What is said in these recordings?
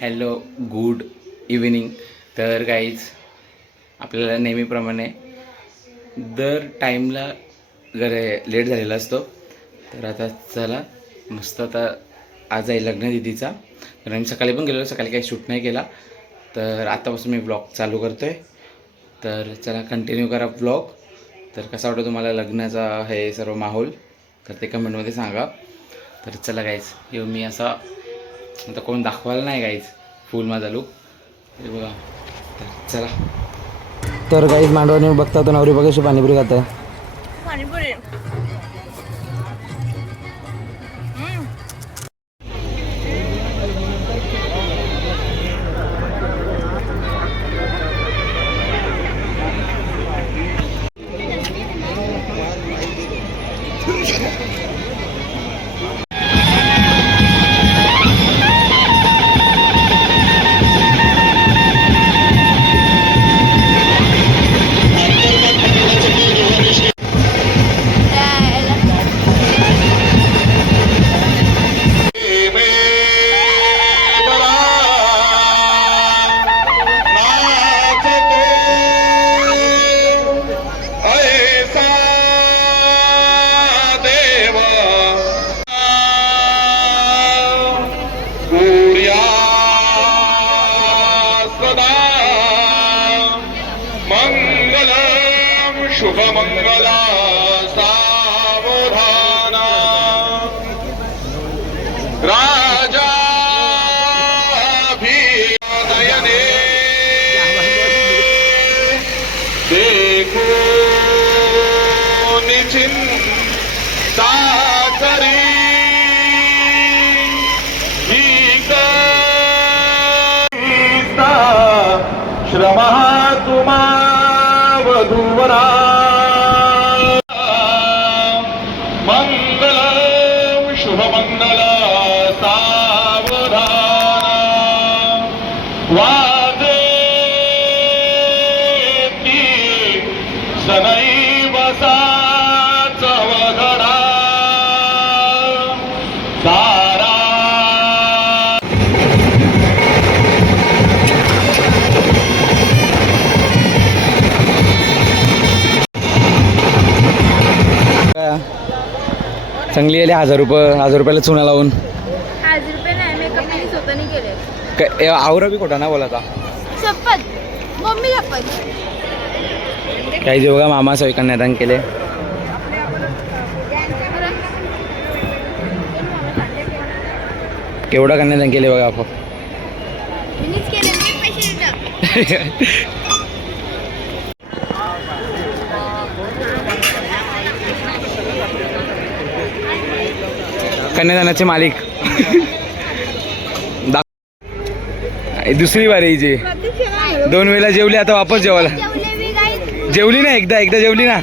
Hello good evening. तर guys आपल्याला नेहमीप्रमाणे दर टाईमला लेट झालेला असतो. तर आता चला मस्त आता आज आहे लग्न दिदीचा. तर आम्ही सकाळी पण गेलो, सकाळी काही शूट नाही केला. तर आतापासून मी ब्लॉग चालू करतो आहे. तर चला कंटिन्यू करा ब्लॉग. तर कसा वाटतो तुम्हाला लग्नाचा हे सर्व माहोल तर ते कमेंटमध्ये सांगा. तर चला गाईज येऊ मी असा आता कोण दाखवायला नाही गाईज फुल माझा लुक हे बघा. तर चला. तर गाईज मांडवाने बघता तो नवरी बघाशी पाणीपुरी खात आहे. पाणीपुरी शुभमंगला सावधाना राजा नयने देखो निचिंता करी श्रम तुमा वधूवरा मंगल शुभमंगल सावधाना वाजे की सनई बसाच वगडा सारा चांगली आली 1000 रुपयाला चुना लावून. 1000 रुपये नाही, मेकअप मी स्वतःने केले. आवरा बी खोटा ना बोलाता. शपथ मम्मी शपथ. काही जे बघा मामा सवय कन्यादान केले. केवढं कन्यादान केले बघा आपण. मीच केले, मी पैसे देतो. कन्यादानाचे मालिक दुसरी बारी जी 2 वेळेला जेवली, आता वापस जेवायला जेवली ना. एकदा जेवली ना,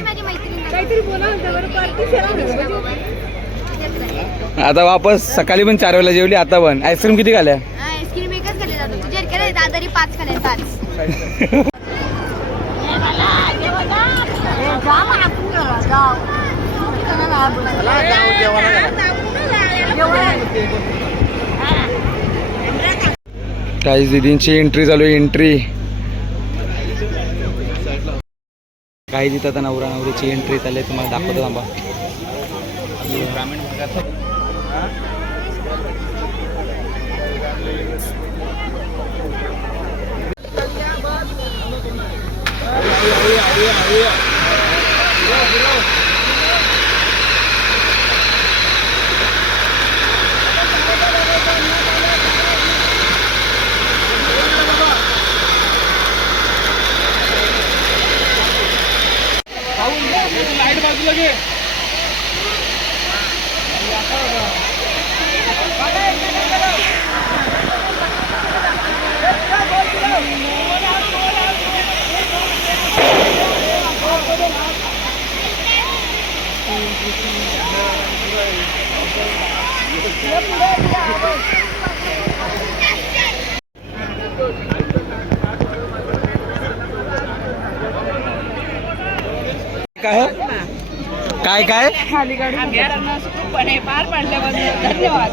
आता वापस. सकाळी पण 4 वेळेला जेवली, आता पण. आईस्क्रीम किती खाल्ल्या? आईस्क्रीम एकच खाल्ली जातो. तुझ्या केले दादारी 5 खाल्ले. 5 काही दीदींची एंट्री चालू आहे. एंट्री काही तिथं आता नवरा नवरीची एंट्री चालली आहे. तुम्हाला दाखवतो थांबा. ग्रामीण भागात लाइट बाजूला घे. काय काय काय पार पाडल्याबद्दल धन्यवाद.